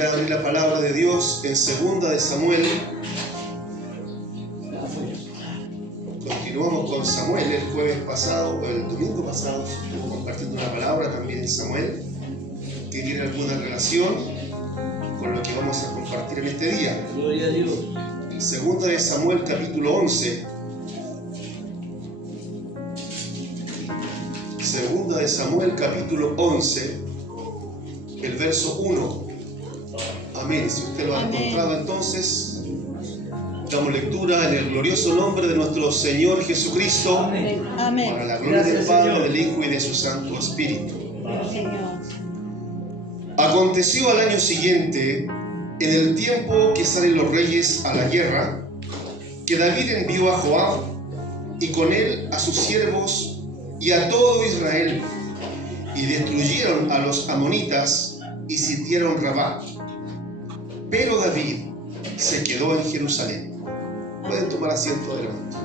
invita a abrir la palabra de Dios en 2 de Samuel. Continuamos con Samuel. El jueves pasado, o el domingo pasado, estuvo compartiendo una palabra también en Samuel que tiene alguna relación con lo que vamos a compartir en este día. Gloria a Dios. 2 de Samuel, capítulo 11. 2 de Samuel, capítulo 11, el verso 1. Amén. Si usted lo ha encontrado, entonces damos lectura en el glorioso nombre de nuestro Señor Jesucristo. Amén. Amén. Para la gloria Gracias, del Padre, Señor. del Hijo y de su Santo Espíritu. Señor. Aconteció al año siguiente, en el tiempo que salen los reyes a la guerra, que David envió a Joab y con él a sus siervos y a todo Israel, y destruyeron a los amonitas y sitiaron Rabá. Pero David se quedó en Jerusalén. Pueden tomar asiento adelante.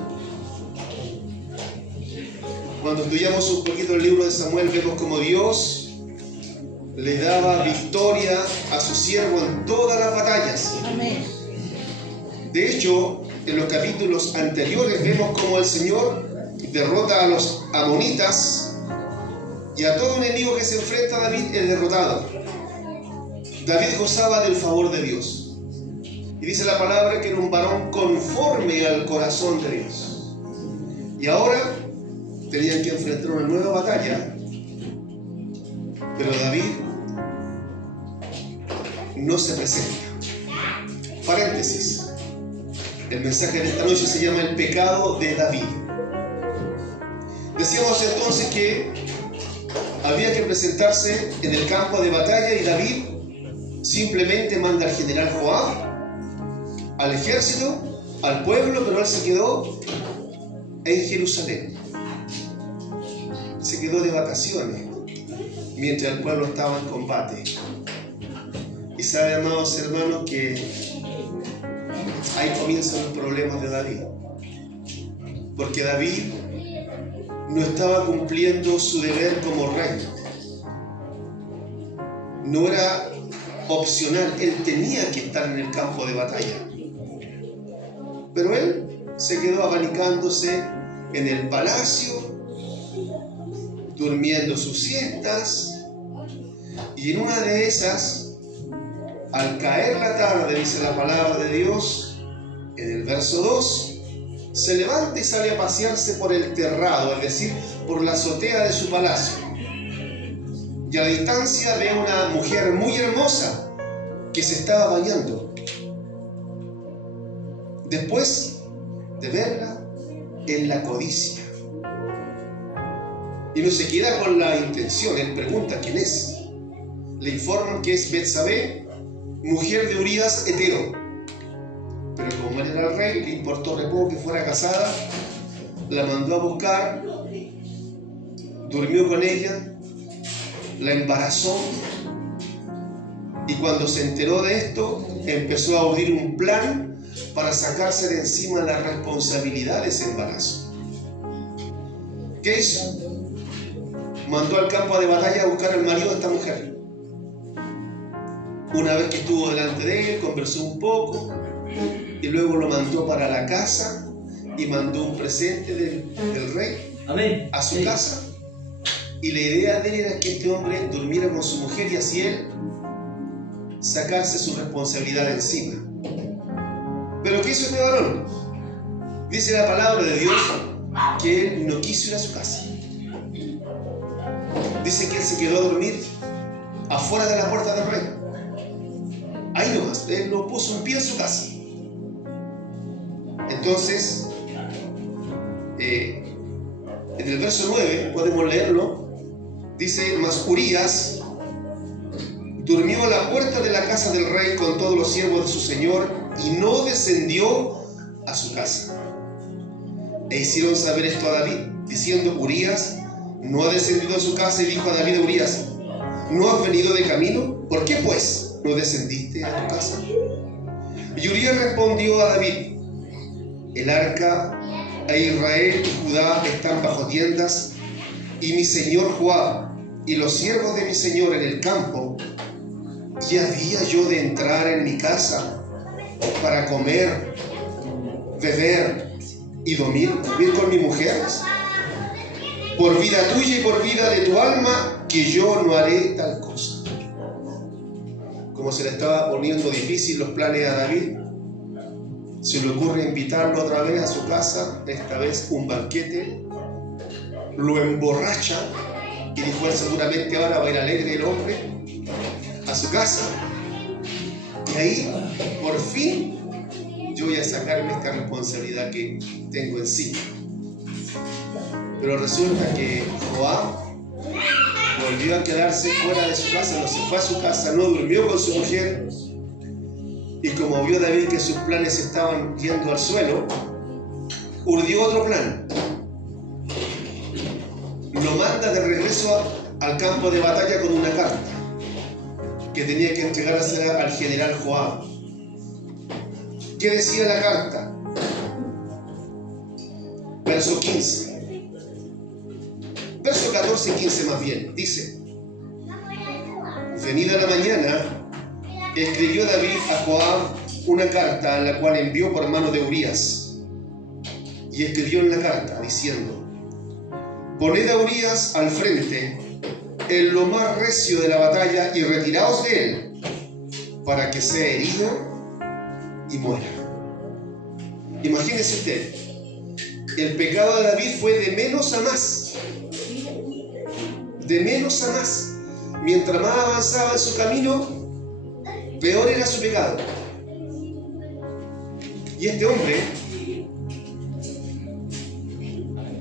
Cuando estudiamos un poquito el libro de Samuel, vemos como Dios le daba victoria a su siervo en todas las batallas. Amén. De hecho, en los capítulos anteriores vemos como el Señor derrota a los amonitas y a todo enemigo que se enfrenta a David es derrotado. David gozaba del favor de Dios. Y dice la palabra que era un varón conforme al corazón de Dios. Y ahora tenían que enfrentar una nueva batalla. Pero David no se presenta. Paréntesis. El mensaje de esta noche se llama el pecado de David. Decíamos entonces que había que presentarse en el campo de batalla y David simplemente manda al general Joab, al ejército, al pueblo, pero él se quedó en Jerusalén. Se quedó de vacaciones mientras el pueblo estaba en combate. Y sabe, amados hermanos, que ahí comienzan los problemas de David. Porque David no estaba cumpliendo su deber como rey. No era opcional, él tenía que estar en el campo de batalla. Pero él se quedó abanicándose en el palacio, durmiendo sus siestas, y en una de esas, al caer la tarde, dice la palabra de Dios, en el verso 2, se levanta y sale a pasearse por el terrado, es decir, por la azotea de su palacio. Y a la distancia ve a una mujer muy hermosa que se estaba bañando. Después de verla, él la codicia. Y no se queda con la intención, él pregunta quién es. Le informan que es Betsabé, mujer de Urías hetero. Pero como él era el rey, le importó re poco que fuera casada, la mandó a buscar, durmió con ella, la embarazó, y cuando se enteró de esto, empezó a urdir un plan para sacarse de encima la responsabilidad de ese embarazo. ¿Qué hizo? Mandó al campo de batalla a buscar al marido de esta mujer. Una vez que estuvo delante de él, conversó un poco, y luego lo mandó para la casa y mandó un presente del rey Amén. a su casa. Y la idea de él era que este hombre durmiera con su mujer y así él sacarse su responsabilidad de encima. Pero ¿qué hizo este varón? Dice la palabra de Dios que él no quiso ir a su casa. Dice que él se quedó a dormir afuera de la puerta del rey. Ahí nomás, él no puso un pie en su casa. Entonces, en el verso 9, podemos leerlo, dice: mas Urías durmió a la puerta de la casa del rey con todos los siervos de su señor y no descendió a su casa. E hicieron saber esto a David, diciendo: Urías no ha descendido a su casa. Y dijo a David a Urías: ¿no has venido de camino? ¿Por qué pues no descendiste a tu casa? Y Urías respondió a David: el arca e Israel y Judá están bajo tiendas, y mi señor Joab y los siervos de mi señor en el campo, ¿Y había yo de entrar en mi casa para comer, beber y dormir con mis mujeres? Por vida tuya y por vida de tu alma, que yo no haré tal cosa. Como se le estaba poniendo difícil los planes a David, se le ocurre invitarlo otra vez a su casa, esta vez un banquete, lo emborracha y dijo: seguramente ahora va a ir alegre el hombre a su casa, y ahí por fin yo voy a sacarme esta responsabilidad que tengo encima. Pero resulta que Joab volvió a quedarse fuera de su casa, no se fue a su casa, no durmió con su mujer, y como vio David que sus planes estaban yendo al suelo, urdió otro plan. Lo manda de regreso al campo de batalla con una carta que tenía que entregársela al general Joab. ¿Qué decía la carta? Verso 15. Verso 14 y 15 más bien. Dice: venida la mañana, escribió David a Joab una carta, la cual envió por mano de Urías. Y escribió en la carta diciendo: poned a Urías al frente en lo más recio de la batalla y retiraos de él, para que sea herido y muera. Imagínese usted, el pecado de David fue de menos a más. De menos a más. Mientras más avanzaba en su camino, peor era su pecado. Y este hombre,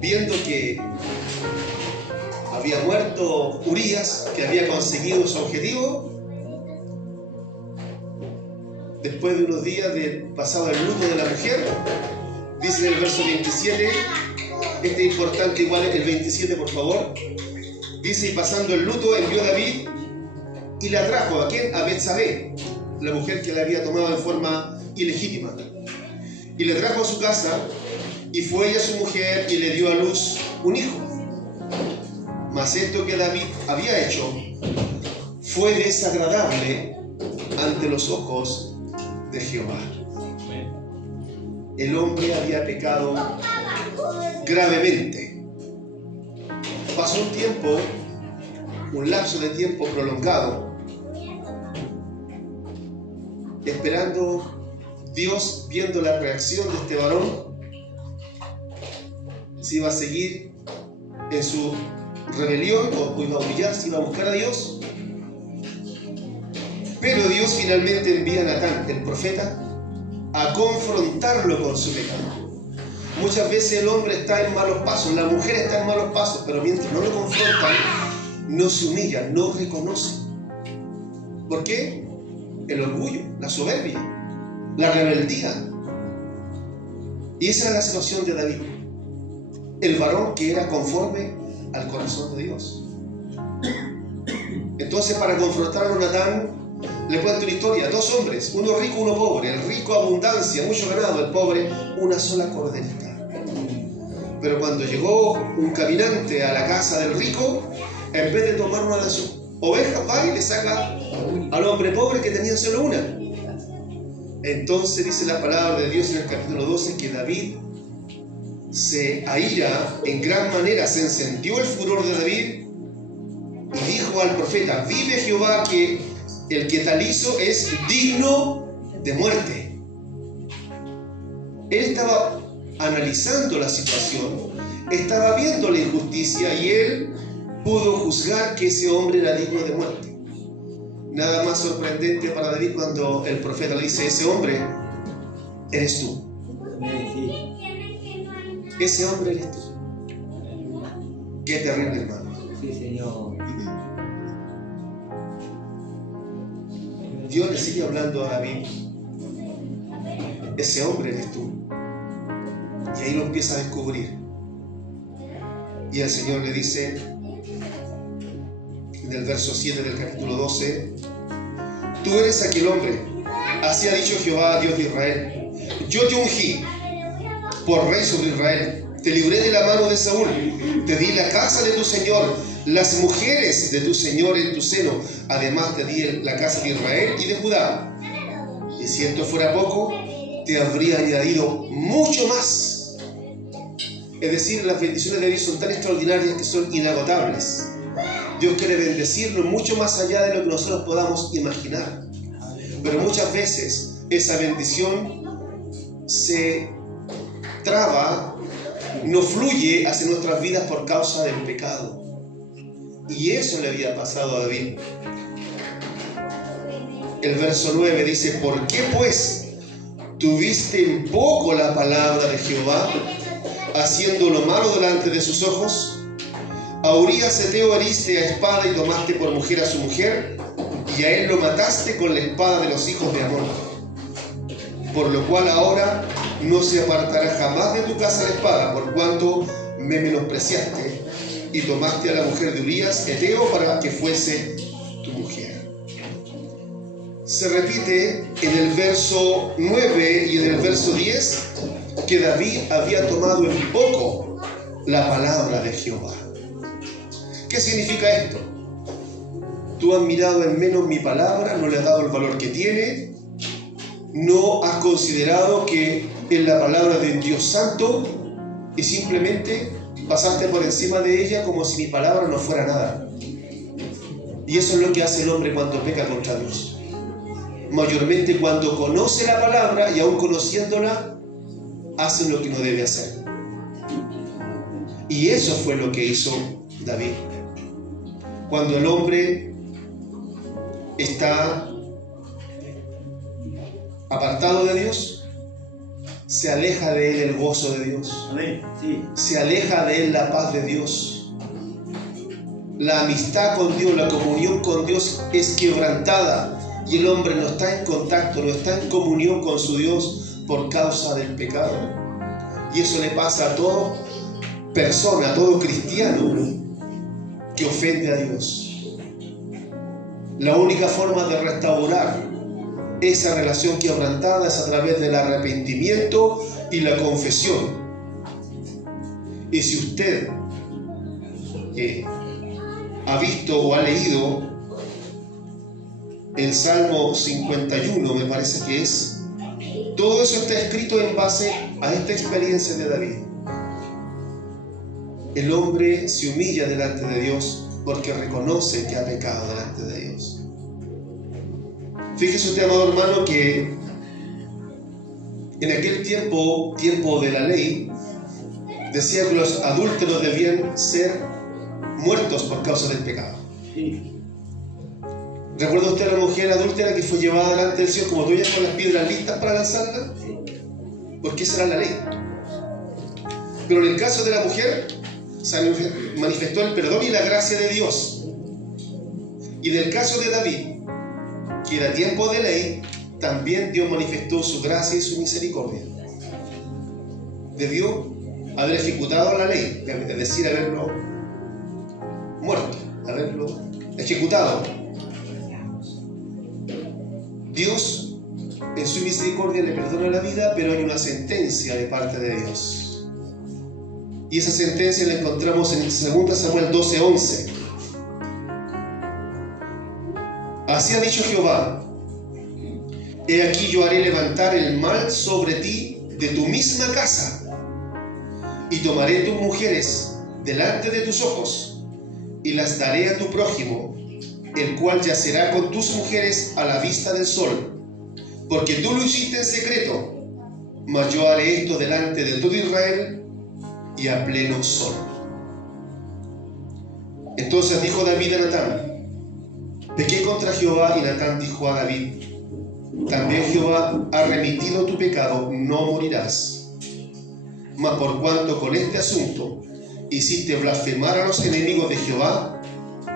viendo que había muerto Urías, que había conseguido su objetivo, después de unos días de pasado el luto de la mujer, dice en el verso 27, este es importante, igual el 27 por favor, dice: y pasando el luto envió David y la trajo, ¿a quién? A Betsabé, la mujer que la había tomado en forma ilegítima, y la trajo a su casa, y fue ella su mujer y le dio a luz un hijo. Mas esto que David había hecho fue desagradable ante los ojos de Jehová. El hombre había pecado gravemente. Pasó un tiempo, un lapso de tiempo prolongado, esperando Dios, viendo la reacción de este varón, si iba a seguir en su rebelión o iba a humillarse, iba a buscar a Dios. Pero Dios finalmente envía a Natán, el profeta, a confrontarlo con su pecado. Muchas veces el hombre está en malos pasos, la mujer está en malos pasos, pero mientras no lo confrontan, no se humillan, no reconocen. ¿Por qué? El orgullo, la soberbia, la rebeldía. Y esa era la situación de David, el varón que era conforme al corazón de Dios. Entonces, para confrontarlo, Natán le cuenta una historia: dos hombres, uno rico, uno pobre. El rico, abundancia, mucho ganado; el pobre, una sola corderita. Pero cuando llegó un caminante a la casa del rico, en vez de tomar una de sus ovejas, va y le saca al hombre pobre que tenía solo una. Entonces dice la palabra de Dios en el capítulo 12 que David se aira en gran manera, se encendió el furor de David y dijo al profeta: vive Jehová, que el que tal hizo es digno de muerte. Él estaba analizando la situación, estaba viendo la injusticia y él pudo juzgar que ese hombre era digno de muerte. Nada más sorprendente para David cuando el profeta le dice: ese hombre eres tú. Ese hombre eres tú. Qué terrible, hermano. Sí, Señor. Dios le sigue hablando a David: ese hombre eres tú. Y ahí lo empieza a descubrir. Y el Señor le dice en el verso 7 del capítulo 12: tú eres aquel hombre, así ha dicho Jehová, Dios de Israel. Yo te ungí por rey sobre Israel, te libré de la mano de Saúl, te di la casa de tu Señor, las mujeres de tu Señor en tu seno, además de ti la casa de Israel y de Judá. Y si esto fuera poco, te habría añadido mucho más. Es decir, las bendiciones de Dios son tan extraordinarias que son inagotables. Dios quiere bendecirnos mucho más allá de lo que nosotros podamos imaginar. Pero muchas veces esa bendición se traba, no fluye hacia nuestras vidas por causa del pecado. Y eso le había pasado a David. El verso 9 dice: ¿por qué pues tuviste en poco la palabra de Jehová, haciendo lo malo delante de sus ojos? A Urías Eteo heriste a espada y tomaste por mujer a su mujer, y a él lo mataste con la espada de los hijos de Amón. Por lo cual ahora no se apartará jamás de tu casa la espada, por cuanto me menospreciaste y tomaste a la mujer de Urías Eteo para que fuese tu mujer. Se repite en el verso 9 y en el verso 10 que David había tomado en poco la palabra de Jehová. ¿Qué significa esto? Tú has mirado en menos mi palabra, no le has dado el valor que tiene, no has considerado que es la palabra de Dios Santo y simplemente pasaste por encima de ella como si mi palabra no fuera nada. Y eso es lo que hace el hombre cuando peca contra Dios. Mayormente cuando conoce la palabra y aún conociéndola, hace lo que no debe hacer. Y eso fue lo que hizo David. Cuando el hombre está apartado de Dios, se aleja de él el gozo de Dios. Amén. Sí. Se aleja de él la paz de Dios. La amistad con Dios, la comunión con Dios es quebrantada y el hombre no está en contacto, no está en comunión con su Dios por causa del pecado. Y eso le pasa a toda persona, a todo cristiano que ofende a Dios. La única forma de restaurar esa relación quebrantada es a través del arrepentimiento y la confesión. Y si usted ha visto o ha leído el Salmo 51, me parece que es, todo eso está escrito en base a esta experiencia de David. El hombre se humilla delante de Dios porque reconoce que ha pecado delante de Dios. Fíjese usted, amado hermano, que en aquel tiempo de la ley, decía que los adúlteros debían ser muertos por causa del pecado. Sí. ¿Recuerda usted a la mujer adúltera que fue llevada delante del Señor como tuyas con las piedras listas para lanzarla? Porque esa era la ley. Pero en el caso de la mujer, se manifestó el perdón y la gracia de Dios. Y en el caso de David, que era tiempo de ley, también Dios manifestó su gracia y su misericordia. Debió haber ejecutado la ley, es decir, haberlo muerto, haberlo ejecutado. Dios, en su misericordia, le perdona la vida, pero hay una sentencia de parte de Dios. Y esa sentencia la encontramos en 2 Samuel 12:11. Así ha dicho Jehová: he aquí yo haré levantar el mal sobre ti de tu misma casa, y tomaré tus mujeres delante de tus ojos, y las daré a tu prójimo, el cual yacerá con tus mujeres a la vista del sol, porque tú lo hiciste en secreto, mas yo haré esto delante de todo Israel y a pleno sol. Entonces dijo David a Natán: pequé contra Jehová. Y Natán dijo a David: también Jehová ha remitido tu pecado, no morirás. Mas por cuanto con este asunto hiciste blasfemar a los enemigos de Jehová,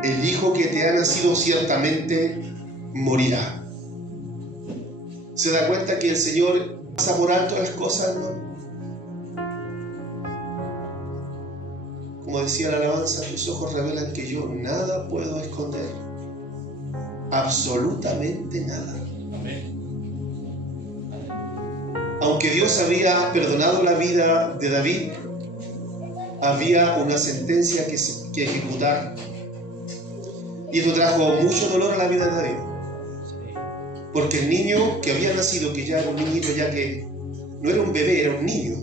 el hijo que te ha nacido ciertamente morirá. ¿Se da cuenta que el Señor pasa por alto las cosas, no? Como decía la alabanza, tus ojos revelan que yo nada puedo esconder. Absolutamente nada. Aunque Dios había perdonado la vida de David, había una sentencia que ejecutar Y esto trajo mucho dolor a la vida de David. Porque el niño que había nacido, que ya era un niñito, ya que no era un bebé, era un niño,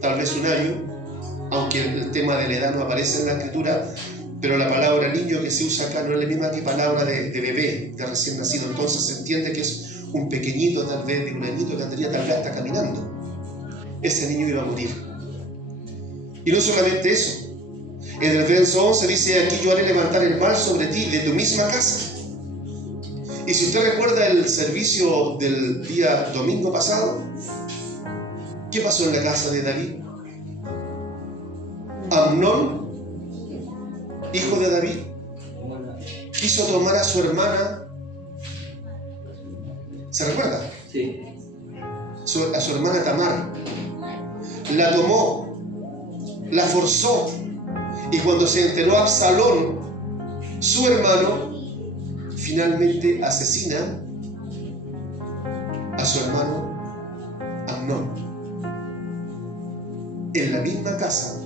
tal vez 1 año, aunque el tema de la edad no aparece en la escritura, pero la palabra niño que se usa acá no es la misma que palabra de bebé, de recién nacido. Entonces se entiende que es un pequeñito, tal vez de un añito, que andaría tal vez hasta caminando. Ese niño iba a morir. Y no solamente eso. En el verso 11 dice: aquí yo haré levantar el mal sobre ti de tu misma casa. Y si usted recuerda el servicio del día domingo pasado, ¿qué pasó en la casa de David? Amnón, hijo de David, quiso tomar a su hermana. ¿Se recuerda? Sí. A su hermana Tamar. La tomó, la forzó, y cuando se enteró Absalón, su hermano, finalmente asesina a su hermano Amnón. En la misma casa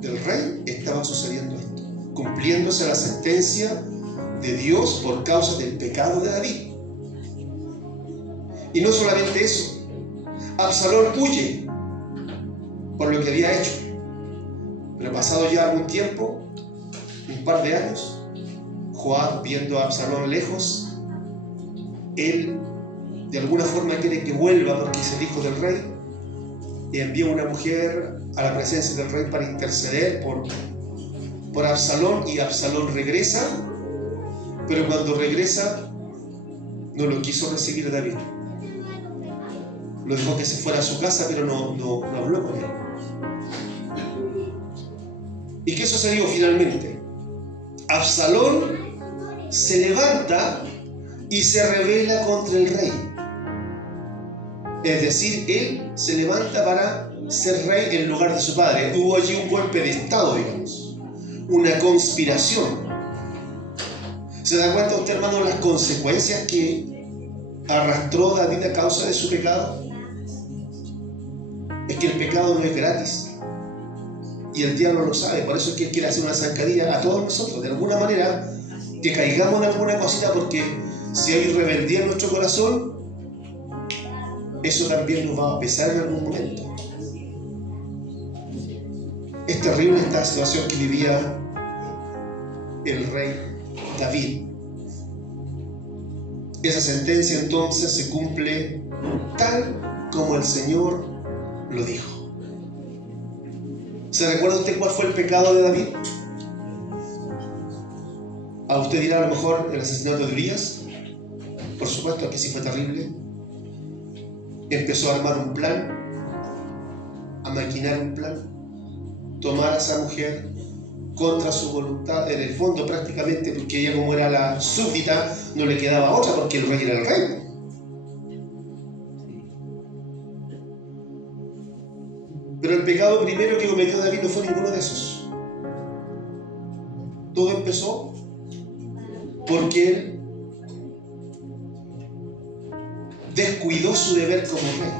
del rey estaba sucediendo esto, cumpliéndose la sentencia de Dios por causa del pecado de David. Y no solamente eso, Absalón huye por lo que había hecho. Pero pasado ya algún tiempo, un par de años, Joab, viendo a Absalón lejos, él de alguna forma quiere que vuelva porque es el hijo del rey, y envía una mujer a la presencia del rey para interceder por Absalón, y Absalón regresa, pero cuando regresa no lo quiso recibir a David. Lo dejó que se fuera a su casa, pero no habló con él. ¿Y qué sucedió finalmente? Absalón se levanta y se rebela contra el rey. Es decir, él se levanta para ser rey en lugar de su padre. Hubo allí un golpe de estado, digamos, una conspiración. ¿Se da cuenta usted, hermano, las consecuencias que arrastró David a causa de su pecado? Es que el pecado no es gratis. Y el diablo lo sabe, por eso es que él quiere hacer una zancadilla a todos nosotros, de alguna manera, que caigamos en alguna cosita, porque si hay rebeldía en nuestro corazón, eso también nos va a pesar en algún momento. Es terrible esta situación que vivía el rey David. Esa sentencia entonces se cumple tal como el Señor lo dijo. ¿Se recuerda usted cuál fue el pecado de David? A usted dirá a lo mejor el asesinato de Urías. Por supuesto que sí fue terrible. Empezó a armar un plan, a maquinar un plan, tomar a esa mujer contra su voluntad, en el fondo prácticamente, porque ella, como era la súbdita, no le quedaba otra porque el rey era el rey. Pero el pecado primero que cometió David no fue ninguno de esos. Todo empezó porque él descuidó su deber como rey.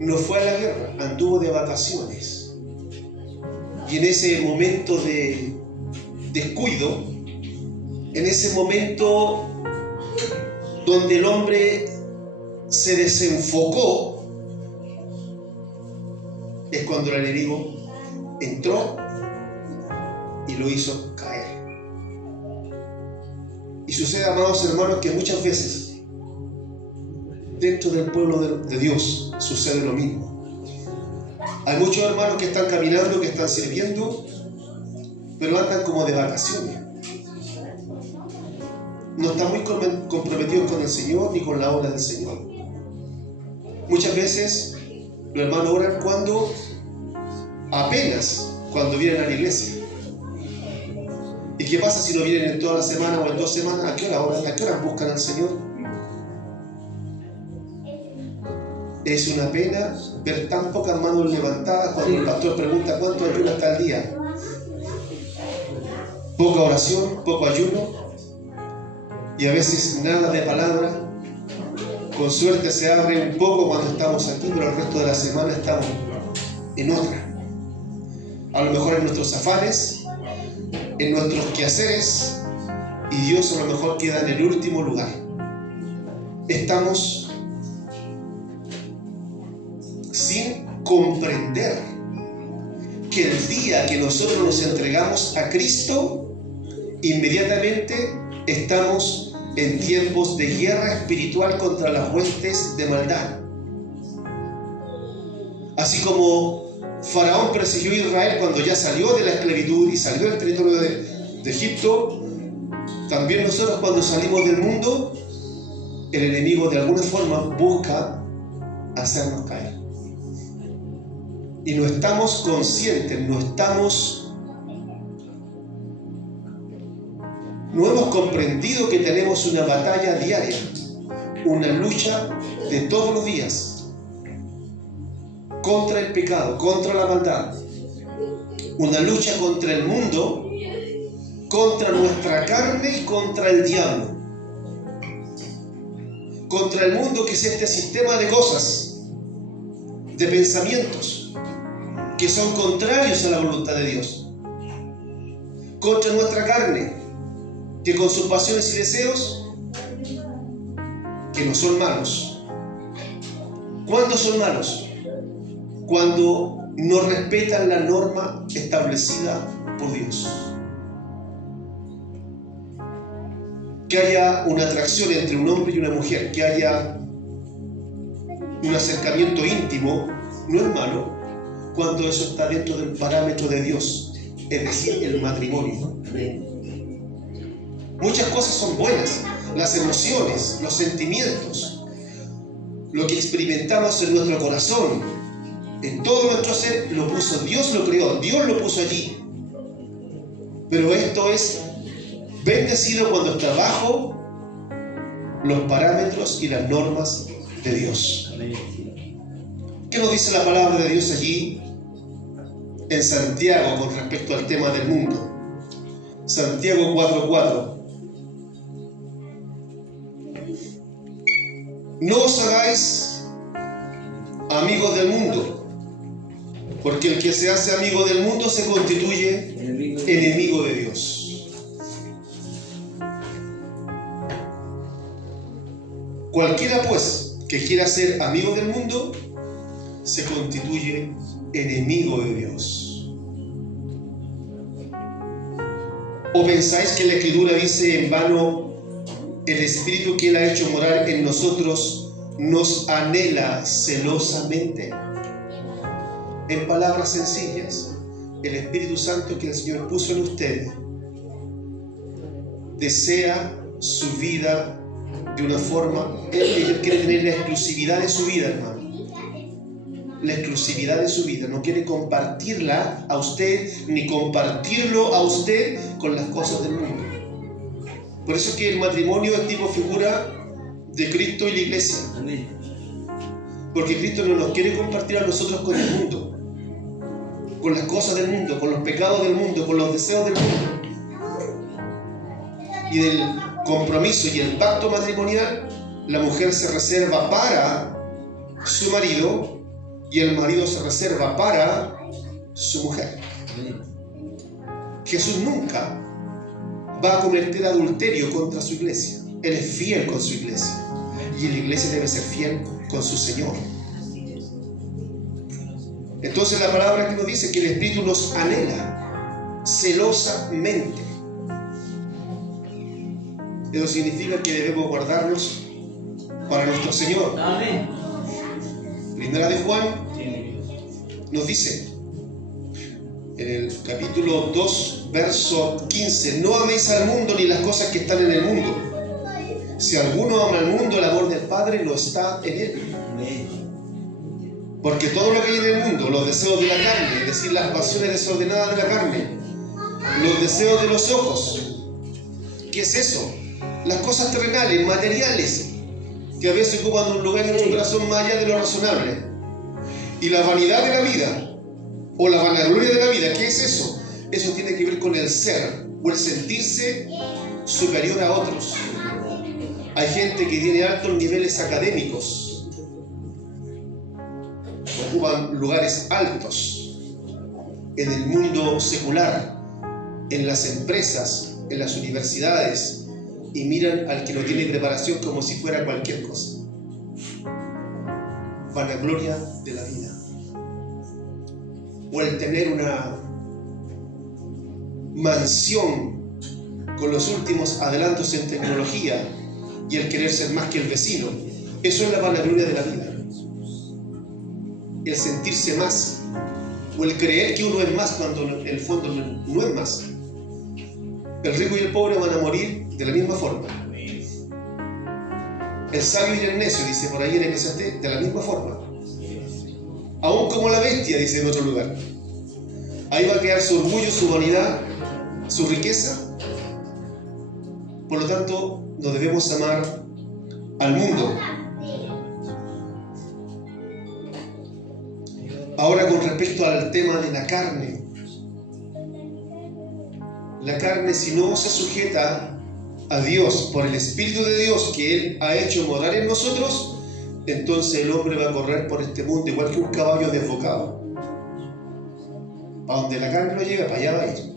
No fue a la guerra, anduvo de vacaciones. Y en ese momento de descuido, en ese momento donde el hombre se desenfocó, es cuando el enemigo entró y lo hizo caer. Y sucede, amados hermanos, que muchas veces dentro del pueblo de Dios sucede lo mismo. Hay muchos hermanos que están caminando, que están sirviendo, pero andan como de vacaciones. No están muy comprometidos con el Señor ni con la obra del Señor. Muchas veces los hermanos oran apenas cuando vienen a la iglesia. ¿Y qué pasa si no vienen en toda la semana o en 2 semanas? ¿A qué hora oran? ¿A qué hora buscan al Señor? Es una pena ver tan pocas manos levantadas cuando el pastor pregunta cuánto ayuno está al día. Poca oración, poco ayuno, y a veces nada de palabra. Con suerte se abre un poco cuando estamos aquí, pero el resto de la semana estamos en otra. A lo mejor en nuestros afanes, en nuestros quehaceres y Dios a lo mejor queda en el último lugar. Estamos sin comprender que el día que nosotros nos entregamos a Cristo, inmediatamente estamos en tiempos de guerra espiritual contra las huestes de maldad. Así como Faraón persiguió a Israel cuando ya salió de la esclavitud y salió del territorio de Egipto, también nosotros cuando salimos del mundo, el enemigo de alguna forma busca hacernos caer. Y no estamos conscientes, no hemos comprendido que tenemos una batalla diaria, una lucha de todos los días contra el pecado, contra la maldad, una lucha contra el mundo, contra nuestra carne y contra el diablo, contra el mundo, que es este sistema de cosas, de pensamientos que son contrarios a la voluntad de Dios, contra nuestra carne, que con sus pasiones y deseos, que no son malos. ¿Cuándo son malos? Cuando no respetan la norma establecida por Dios. Que haya una atracción entre un hombre y una mujer, que haya un acercamiento íntimo, no es malo cuando eso está dentro del parámetro de Dios, es decir, el matrimonio. Muchas cosas son buenas, las emociones, los sentimientos, lo que experimentamos en nuestro corazón, en todo nuestro ser, lo puso Dios, lo creó, Dios lo puso allí. Pero esto es bendecido cuando está bajo los parámetros y las normas de Dios. ¿Qué nos dice la palabra de Dios allí en Santiago con respecto al tema del mundo? Santiago 4:4. No os hagáis amigos del mundo, porque el que se hace amigo del mundo se constituye enemigo de Dios. Cualquiera, pues, que quiera ser amigo del mundo, se constituye enemigo de Dios. ¿O pensáis que la Escritura dice en vano: el Espíritu que Él ha hecho morar en nosotros nos anhela celosamente? En palabras sencillas, el Espíritu Santo que el Señor puso en ustedes desea su vida de una forma. Él quiere tener la exclusividad de su vida, hermano. La exclusividad de su vida. No quiere compartirla a usted, ni compartirlo a usted con las cosas del mundo. Por eso es que el matrimonio es tipo figura de Cristo y la iglesia. Porque Cristo no nos quiere compartir a nosotros con el mundo, con las cosas del mundo, con los pecados del mundo, con los deseos del mundo. Y del compromiso y el pacto matrimonial, la mujer se reserva para su marido y el marido se reserva para su mujer. Jesús nunca va a cometer adulterio contra su iglesia. Él es fiel con su iglesia y la iglesia debe ser fiel con su Señor. Entonces la palabra que nos dice que el Espíritu nos anhela celosamente. Eso significa que debemos guardarnos para nuestro Señor. Amén. Primera de Juan nos dice en el capítulo 2, verso 15: no améis al mundo ni las cosas que están en el mundo. Si alguno ama al mundo, el amor del Padre no está en él. Porque todo lo que hay en el mundo, los deseos de la carne, es decir, las pasiones desordenadas de la carne, los deseos de los ojos, ¿qué es eso? Las cosas terrenales, materiales, que a veces ocupan un lugar en nuestro corazón más allá de lo razonable. Y la vanidad de la vida, o la vanagloria de la vida, ¿qué es eso? Eso tiene que ver con el ser, o el sentirse superior a otros. Hay gente que tiene altos niveles académicos, ocupan lugares altos en el mundo secular, en las empresas, en las universidades, y miran al que no tiene preparación como si fuera cualquier cosa. Vanagloria de la vida. O el tener una mansión con los últimos adelantos en tecnología y el querer ser más que el vecino. Eso es la vanagloria de la vida. El sentirse más, o el creer que uno es más cuando en el fondo no es más. El rico y el pobre van a morir de la misma forma. El sabio y el necio, dice por ahí en Eclesiastés, de la misma forma. Aún como la bestia, dice en otro lugar. Ahí va a quedar su orgullo, su vanidad, su riqueza. Por lo tanto, no debemos amar al mundo. Ahora, con respecto al tema de la carne. La carne, si no se sujeta a Dios por el Espíritu de Dios que Él ha hecho morar en nosotros, entonces el hombre va a correr por este mundo igual que un caballo desbocado. A donde la carne no llega, para allá va a ir.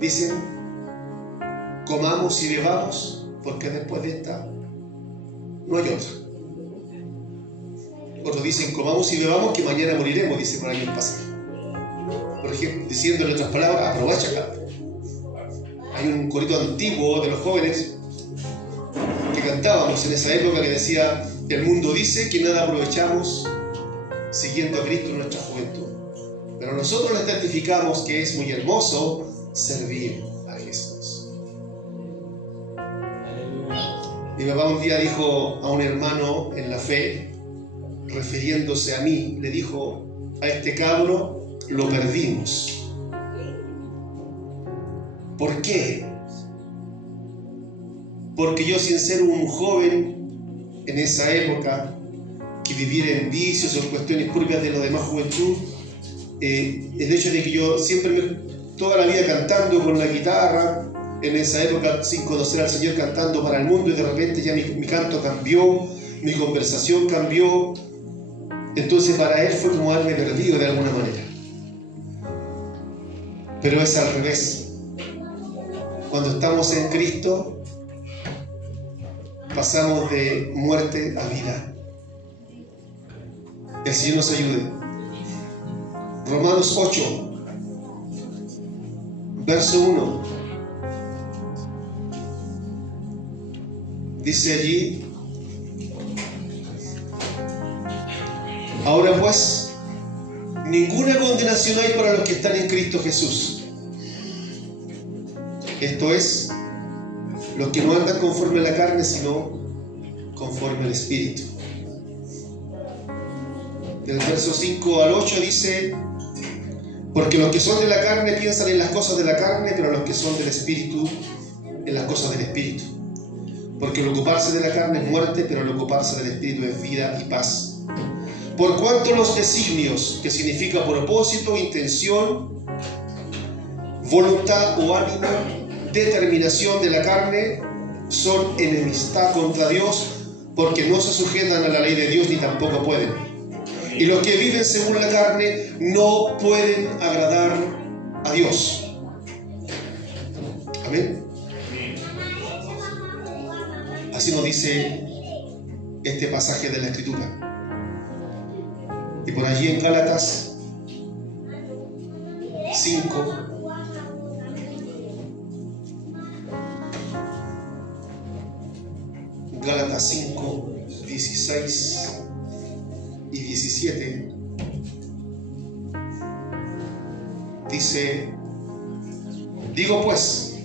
Dicen, comamos y bebamos, porque después de esta no hay otra. Otros dicen, comamos y bebamos, que mañana moriremos, dice por ahí el pasaje. Por ejemplo, diciendo en otras palabras, aprovecha acá. Hay un corito antiguo de los jóvenes que cantábamos en esa época que decía, el mundo dice que nada aprovechamos siguiendo a Cristo en nuestra juventud. Pero nosotros les testificamos que es muy hermoso servir a Jesús. Mi papá un día dijo a un hermano en la fe, refiriéndose a mí, le dijo, a este cabro lo perdimos. ¿Por qué? Porque yo, sin ser un joven en esa época que viviera en vicios o cuestiones propias de la demás juventud, el hecho de que yo siempre, toda la vida cantando con la guitarra, en esa época sin conocer al Señor, cantando para el mundo, y de repente ya mi canto cambió, mi conversación cambió. Entonces para él fue como haberme perdido de alguna manera. Pero es al revés. Cuando estamos en Cristo, pasamos de muerte a vida. El Señor nos ayude. Romanos 8, verso 1. Dice allí, ahora pues, ninguna condenación hay para los que están en Cristo Jesús. Esto es, los que no andan conforme a la carne, sino conforme al Espíritu. Del verso 5 al 8 dice, porque los que son de la carne piensan en las cosas de la carne, pero los que son del Espíritu, en las cosas del Espíritu. Porque el ocuparse de la carne es muerte, pero el ocuparse del Espíritu es vida y paz. Por cuanto los designios, que significa propósito, intención, voluntad o ánimo, determinación de la carne, son enemistad contra Dios, porque no se sujetan a la ley de Dios ni tampoco pueden. Y los que viven según la carne no pueden agradar a Dios. Amén. Así nos dice este pasaje de la Escritura. Y por allí en Gálatas 5, Gálatas 5, 16 y 17, dice, digo pues,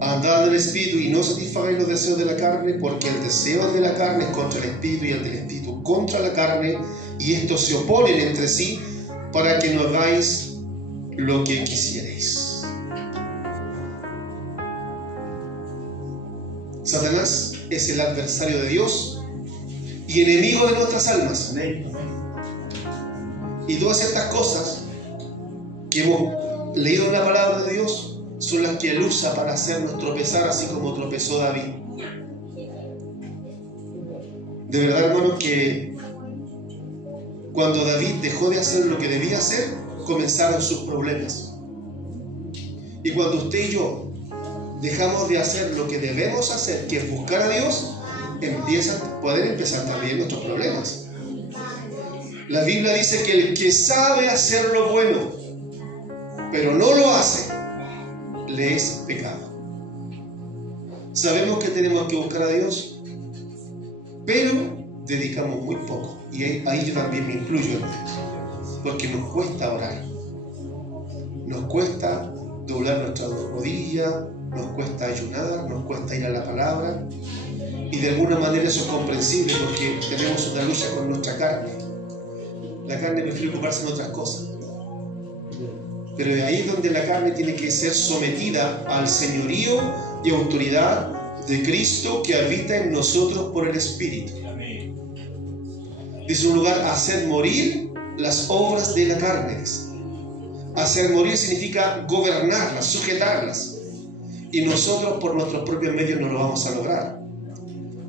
andad en el Espíritu y no satisfagáis los deseos de la carne, porque el deseo de la carne es contra el Espíritu y el del Espíritu contra la carne, y estos se oponen entre sí para que no hagáis lo que quisierais. Satanás es el adversario de Dios y enemigo de nuestras almas. Y todas estas cosas que hemos leído en la palabra de Dios son las que Él usa para hacernos tropezar, así como tropezó David. De verdad, hermanos, que cuando David dejó de hacer lo que debía hacer, comenzaron sus problemas. Y cuando usted y yo dejamos de hacer lo que debemos hacer, que es buscar a Dios, pueden empezar también nuestros problemas. La Biblia dice que el que sabe hacer lo bueno, pero no lo hace, le es pecado. Sabemos que tenemos que buscar a Dios, pero dedicamos muy poco. Y ahí yo también me incluyo, porque nos cuesta orar. Nos cuesta doblar nuestras rodillas, nos cuesta ayunar, nos cuesta ir a la palabra. Y de alguna manera eso es comprensible porque tenemos una lucha con nuestra carne. La carne prefiere ocuparse en otras cosas. Pero de ahí es donde la carne tiene que ser sometida al señorío y autoridad de Cristo que habita en nosotros por el Espíritu. Dice un lugar, hacer morir las obras de la carne. Hacer morir significa gobernarlas, sujetarlas. Y nosotros por nuestros propios medios no lo vamos a lograr.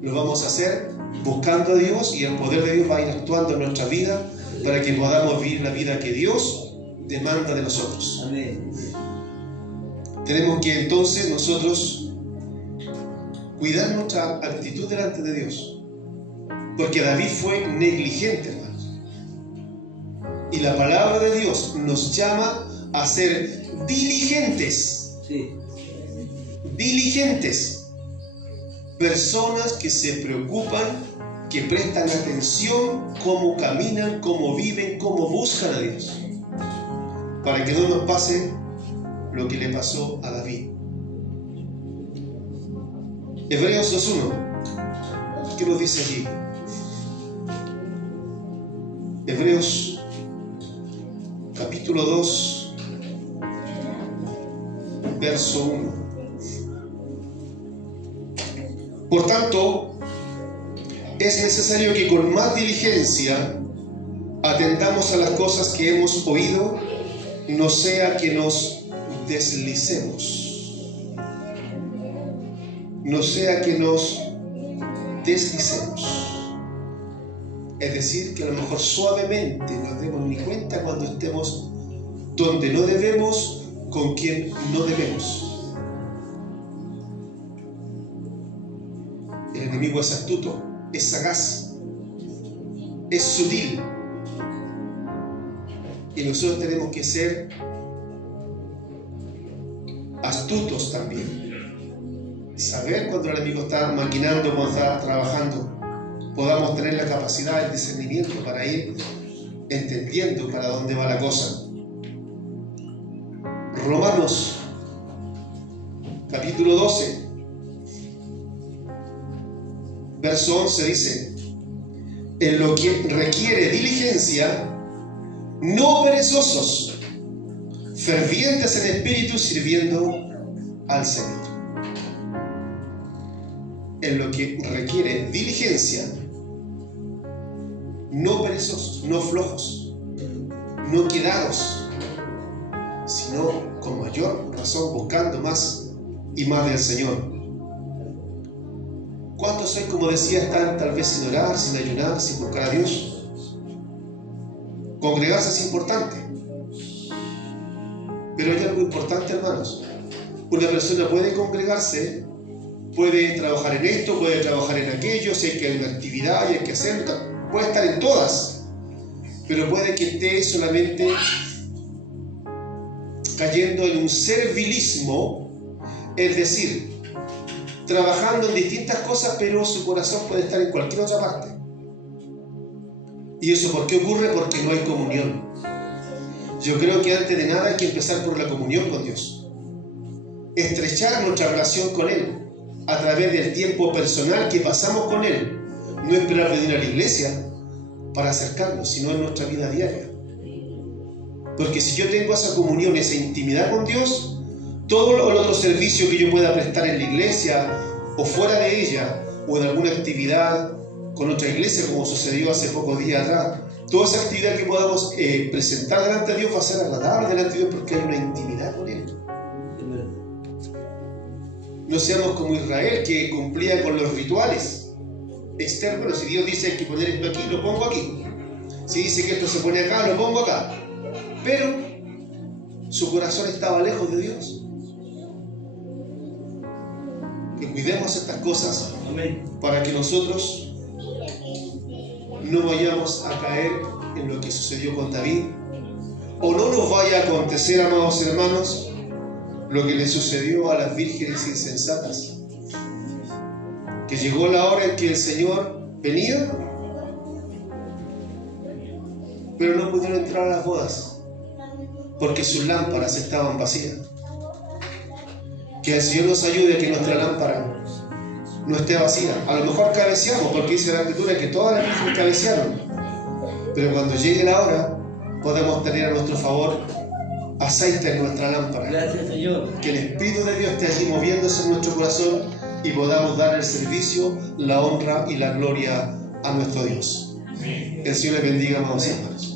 Lo vamos a hacer buscando a Dios, y el poder de Dios va a ir actuando en nuestra vida para que podamos vivir la vida que Dios demanda de nosotros. Amén. Tenemos que entonces nosotros cuidar nuestra actitud delante de Dios, porque David fue negligente, hermanos. Y la palabra de Dios nos llama a ser diligentes. Sí. Diligentes. Personas que se preocupan, que prestan atención cómo caminan, cómo viven, cómo buscan a Dios, para que no nos pase lo que le pasó a David. Hebreos 2:1. ¿Qué nos dice aquí? Hebreos capítulo 2, verso 1. Por tanto, es necesario que con más diligencia atendamos a las cosas que hemos oído, no sea que nos deslicemos. No sea que nos deslicemos. Es decir, que a lo mejor suavemente nos demos ni cuenta cuando estemos donde no debemos, con quien no debemos. El enemigo es astuto, es sagaz, es sutil. Y nosotros tenemos que ser astutos también. Saber cuando el enemigo está maquinando, cuando está trabajando. Podamos tener la capacidad, el discernimiento para ir entendiendo para dónde va la cosa. Romanos, capítulo 12, verso 11 dice: en lo que requiere diligencia, no perezosos, fervientes en espíritu, sirviendo al Señor. En lo que requiere diligencia, no perezosos, no flojos, no quedados, sino con mayor razón buscando más y más del Señor. ¿Cuántos hoy, como decía, están tal vez sin orar, sin ayunar, sin buscar a Dios? Congregarse es importante, pero hay algo importante, hermanos. Una persona puede congregarse, puede trabajar en esto, puede trabajar en aquello, si hay que hay una actividad y hay que hacerlo, puede estar en todas, pero puede que esté solamente cayendo en un servilismo, es decir, trabajando en distintas cosas, pero su corazón puede estar en cualquier otra parte. ¿Y eso por qué ocurre? Porque no hay comunión. Yo creo que antes de nada hay que empezar por la comunión con Dios. Estrechar nuestra relación con Él a través del tiempo personal que pasamos con Él. No esperar venir a la iglesia para acercarnos, sino en nuestra vida diaria. Porque si yo tengo esa comunión, esa intimidad con Dios, todo el otro servicio que yo pueda prestar en la iglesia o fuera de ella, o en alguna actividad con otra iglesia, como sucedió hace pocos días atrás, toda esa actividad que podamos presentar delante de Dios va a ser agradable delante de Dios porque hay una intimidad con Él. No seamos como Israel, que cumplía con los rituales externos. Si Dios dice que poner esto aquí, lo pongo aquí. Si dice que esto se pone acá, lo pongo acá. Pero su corazón estaba lejos de Dios. Que cuidemos estas cosas para que nosotros no vayamos a caer en lo que sucedió con David, o no nos vaya a acontecer, amados hermanos, lo que le sucedió a las vírgenes insensatas, que llegó la hora en que el Señor venía, pero no pudieron entrar a las bodas porque sus lámparas estaban vacías. Que el Señor nos ayude a que nuestra lámpara no esté vacía. A lo mejor cabeceamos, porque dice la Escritura que todas las vírgenes cabecearon, pero cuando llegue la hora podemos tener a nuestro favor aceite en nuestra lámpara. Gracias, Señor. Que el Espíritu de Dios esté allí moviéndose en nuestro corazón y podamos dar el servicio, la honra y la gloria a nuestro Dios. Que el Señor les bendiga, amados hermanos.